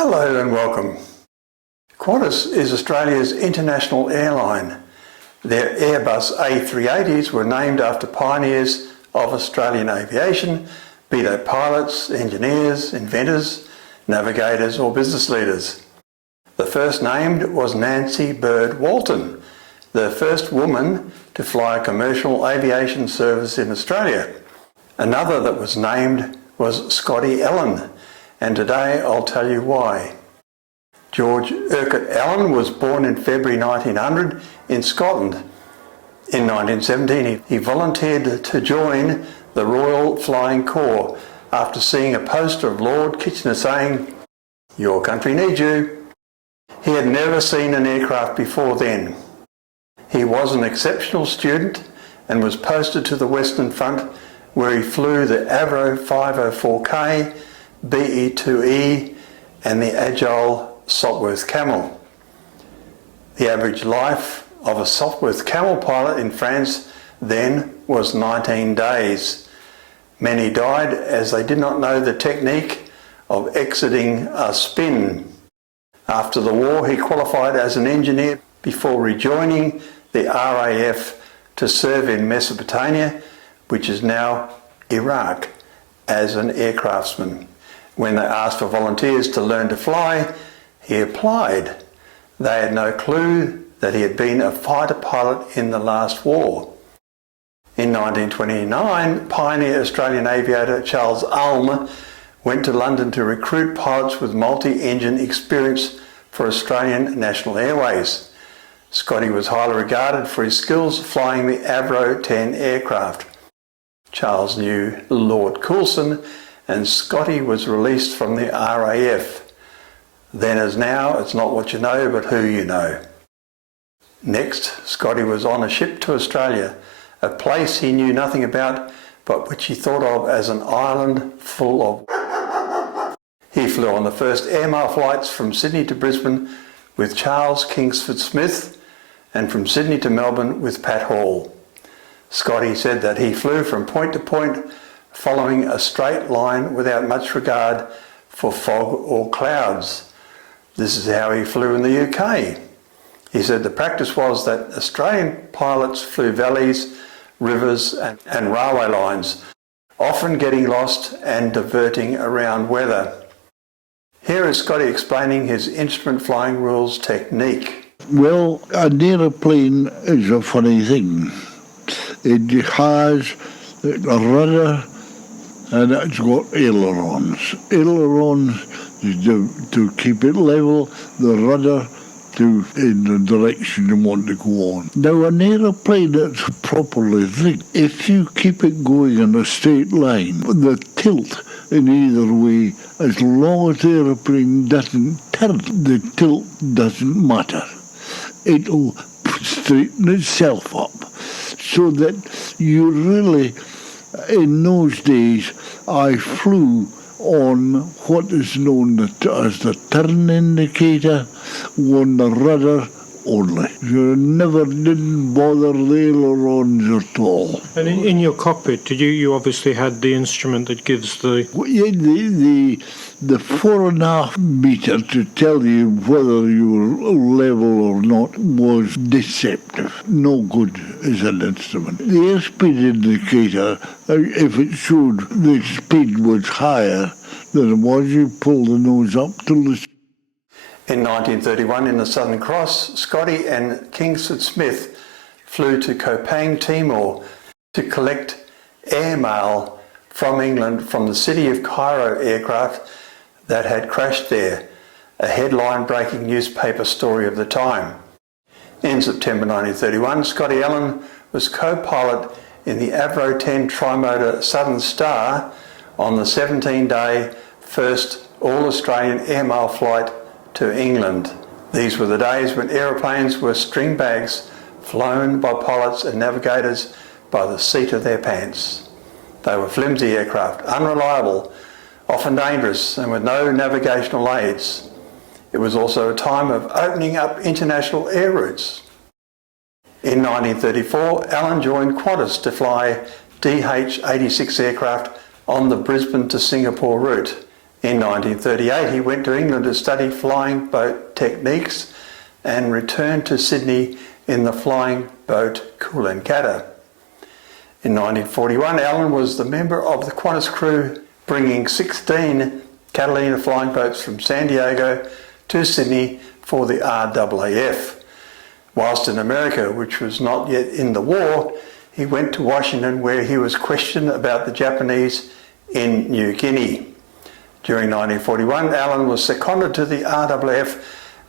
Hello and welcome. Qantas is Australia's international airline. Their Airbus A380s were named after pioneers of Australian aviation, be they pilots, engineers, inventors, navigators or business leaders. The first named was Nancy Bird Walton, the first woman to fly a commercial aviation service in Australia. Another that was named was Scottie Allan, and today I'll tell you why. George Urquhart Allan was born in February 1900 in Scotland. In 1917 he volunteered to join the Royal Flying Corps after seeing a poster of Lord Kitchener saying, "Your country needs you." He had never seen an aircraft before then. He was an exceptional student and was posted to the Western Front, where he flew the Avro 504K, BE-2E and the Agile Sopwith Camel. The average life of a Sopwith Camel pilot in France then was 19 days. Many died as they did not know the technique of exiting a spin. After the war he qualified as an engineer before rejoining the RAAF to serve in Mesopotamia, which is now Iraq, as an aircraftsman. When they asked for volunteers to learn to fly, he applied. They had no clue that he had been a fighter pilot in the last war. In 1929, pioneer Australian aviator Charles Ulm went to London to recruit pilots with multi-engine experience for Australian National Airways. Scottie was highly regarded for his skills flying the Avro 10 aircraft. Charles knew Lord Coulson, and Scottie was released from the RAF. Then as now, it's not what you know, but who you know. Next, Scottie was on a ship to Australia, a place he knew nothing about, but which he thought of as an island full of. He flew on the first airmail flights from Sydney to Brisbane with Charles Kingsford Smith, and from Sydney to Melbourne with Pat Hall. Scottie said that he flew from point to point following a straight line without much regard for fog or clouds. This is how he flew in the UK. He said the practice was that Australian pilots flew valleys, rivers and railway lines, often getting lost and diverting around weather. Here is Scottie explaining his instrument flying rules technique. Well, an aeroplane is a funny thing. It has a rudder and it's got ailerons. Ailerons to keep it level, the rudder in the direction you want to go on. Now, an aeroplane that's properly rigged, if you keep it going in a straight line, the tilt in either way, as long as the aeroplane doesn't turn, the tilt doesn't matter. It'll straighten itself up, so that you really, in those days, I flew on what is known as the turn indicator on the rudder only. You didn't bother the ailerons at all. And in your cockpit, you obviously had the instrument that gives the 4.5 meter to tell you whether you were level or not was deceptive. No good as an instrument. The airspeed indicator, if it showed the speed was higher than it was, you pull the nose up till the... In 1931, in the Southern Cross, Scottie and Kingsford Smith flew to Kupang, Timor, to collect airmail from England from the City of Cairo aircraft that had crashed there, a headline-breaking newspaper story of the time. In September 1931, Scottie Allan was co-pilot in the Avro 10 trimotor Southern Star on the 17-day first all-Australian airmail flight to England. These were the days when aeroplanes were string bags flown by pilots and navigators by the seat of their pants. They were flimsy aircraft, unreliable, often dangerous and with no navigational aids. It was also a time of opening up international air routes. In 1934, Allan joined Qantas to fly DH-86 aircraft on the Brisbane to Singapore route. In 1938 he went to England to study flying boat techniques and returned to Sydney in the flying boat Coolangatta. In 1941 Allan was the member of the Qantas crew bringing 16 Catalina flying boats from San Diego to Sydney for the RAAF. Whilst in America, which was not yet in the war, he went to Washington where he was questioned about the Japanese in New Guinea. During 1941, Allan was seconded to the RAAF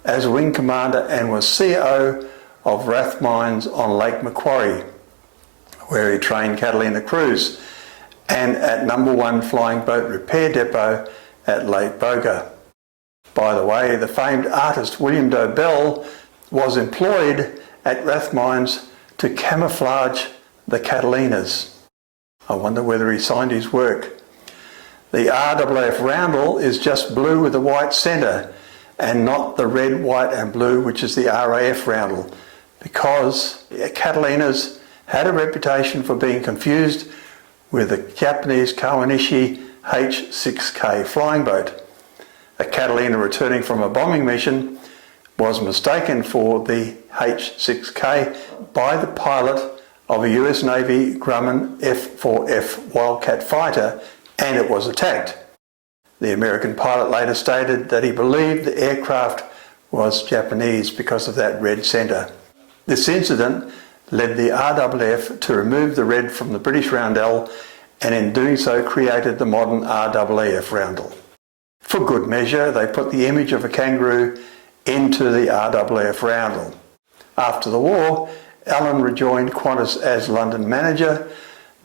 as Wing Commander and was CO of RAAF mines on Lake Macquarie, where he trained Catalina crews, and at No. 1 Flying Boat Repair Depot at Lake Boga. By the way, the famed artist William Dobell was employed at RAAF mines to camouflage the Catalinas. I wonder whether he signed his work. The RAAF roundel is just blue with a white centre and not the red, white and blue which is the RAF roundel, because the Catalinas had a reputation for being confused with the Japanese Kawanishi H-6K flying boat. A Catalina returning from a bombing mission was mistaken for the H-6K by the pilot of a US Navy Grumman F-4F Wildcat fighter, and it was attacked. The American pilot later stated that he believed the aircraft was Japanese because of that red centre. This incident led the RAAF to remove the red from the British roundel, and in doing so created the modern RAAF roundel. For good measure, they put the image of a kangaroo into the RAAF roundel. After the war, Allan rejoined Qantas as London manager,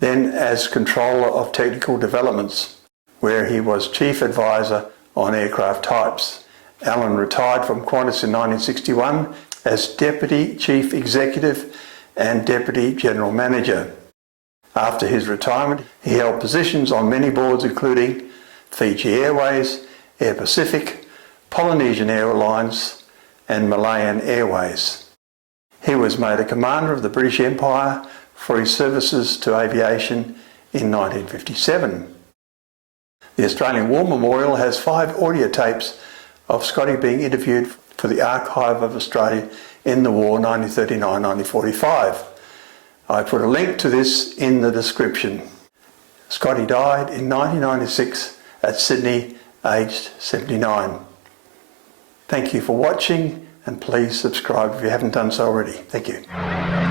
then as controller of technical developments, where he was chief advisor on aircraft types. Allan retired from Qantas in 1961 as deputy chief executive and deputy general manager. After his retirement, he held positions on many boards including Fiji Airways, Air Pacific, Polynesian Airlines and Malayan Airways. He was made a commander of the British Empire for his services to aviation in 1957. The Australian War Memorial has 5 audio tapes of Scottie being interviewed for the Archive of Australia in the War 1939-1945. I put a link to this in the description. Scottie died in 1996 at Sydney, aged 79. Thank you for watching, and please subscribe if you haven't done so already. Thank you.